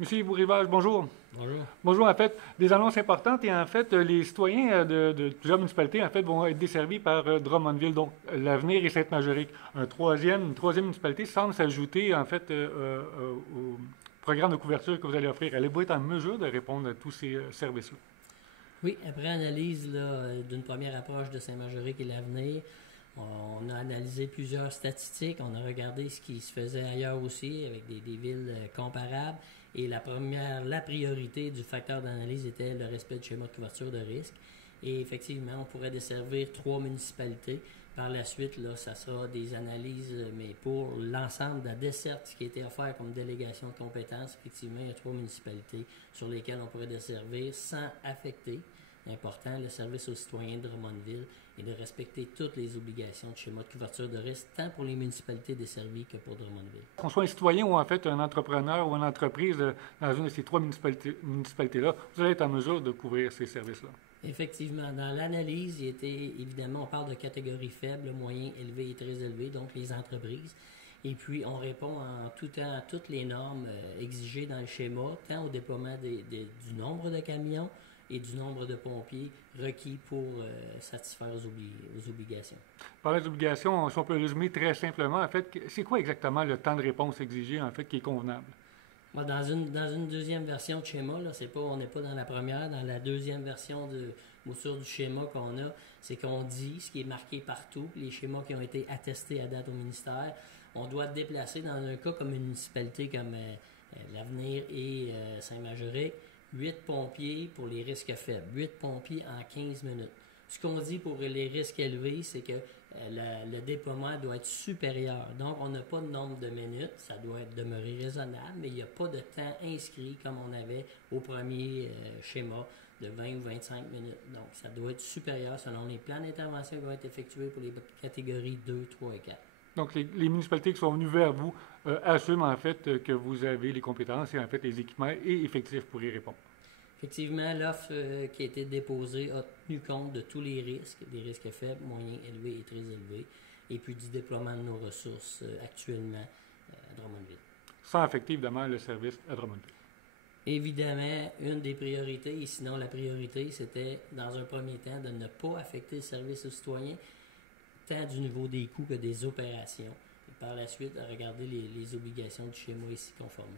Monsieur Bourrivage, bonjour. Bonjour. Bonjour, en fait, des annonces importantes et en fait, les citoyens de plusieurs municipalités en fait vont être desservis par Drummondville, donc l'Avenir et Sainte-Marguerite. Une troisième municipalité semble s'ajouter en fait au programme de couverture que vous allez offrir. Allez-vous être en mesure de répondre à tous ces services-là? Oui, après analyse d'une première approche de Saint-Marguerite et l'avenir, on a analysé plusieurs statistiques, on a regardé ce qui se faisait ailleurs aussi avec des villes comparables et la priorité du facteur d'analyse était le respect du schéma de couverture de risque. Et effectivement, on pourrait desservir 3 municipalités. Par la suite, là, ça sera des analyses, mais pour l'ensemble de la desserte qui a été offert comme délégation de compétences, effectivement, il y a 3 municipalités sur lesquelles on pourrait desservir sans affecter, important, le service aux citoyens de Drummondville et de respecter toutes les obligations de schéma de couverture de risque, tant pour les municipalités desservies que pour Drummondville. Qu'on soit un citoyen ou en fait un entrepreneur ou une entreprise dans une de ces trois municipalités-là, vous allez être en mesure de couvrir ces services-là. Effectivement, dans l'analyse, évidemment, on parle de catégories faibles, moyennes, élevées et très élevées, donc les entreprises. Et puis, on répond en tout temps à toutes les normes exigées dans le schéma, tant au déploiement du nombre de camions et du nombre de pompiers requis pour satisfaire aux obligations. Par les obligations, si on peut résumer très simplement, en fait, c'est quoi exactement le temps de réponse exigé, en fait, qui est convenable? Moi, dans une deuxième version de schéma, là, on n'est pas dans la première, dans la deuxième version de mouture du schéma qu'on a, c'est qu'on dit ce qui est marqué partout, les schémas qui ont été attestés à date au ministère. On doit déplacer dans un cas comme une municipalité comme l'Avenir et Saint-Marguerite, 8 pompiers pour les risques faibles, 8 pompiers en 15 minutes. Ce qu'on dit pour les risques élevés, c'est que le déploiement doit être supérieur. Donc, on n'a pas de nombre de minutes, ça doit être demeuré raisonnable, mais il n'y a pas de temps inscrit comme on avait au premier schéma de 20 ou 25 minutes. Donc, ça doit être supérieur selon les plans d'intervention qui vont être effectués pour les catégories 2, 3 et 4. Donc, les municipalités qui sont venues vers vous assument en fait que vous avez les compétences et en fait les équipements et effectifs pour y répondre. Effectivement, l'offre qui a été déposée a tenu compte de tous les risques, des risques faibles, moyens, élevés et très élevés, et puis du déploiement de nos ressources actuellement à Drummondville. Sans affecter évidemment le service à Drummondville. Évidemment, une des priorités, et sinon la priorité, c'était dans un premier temps de ne pas affecter le service aux citoyens, tant du niveau des coûts que des opérations. Et par la suite, à regarder les obligations du schéma ici conformées.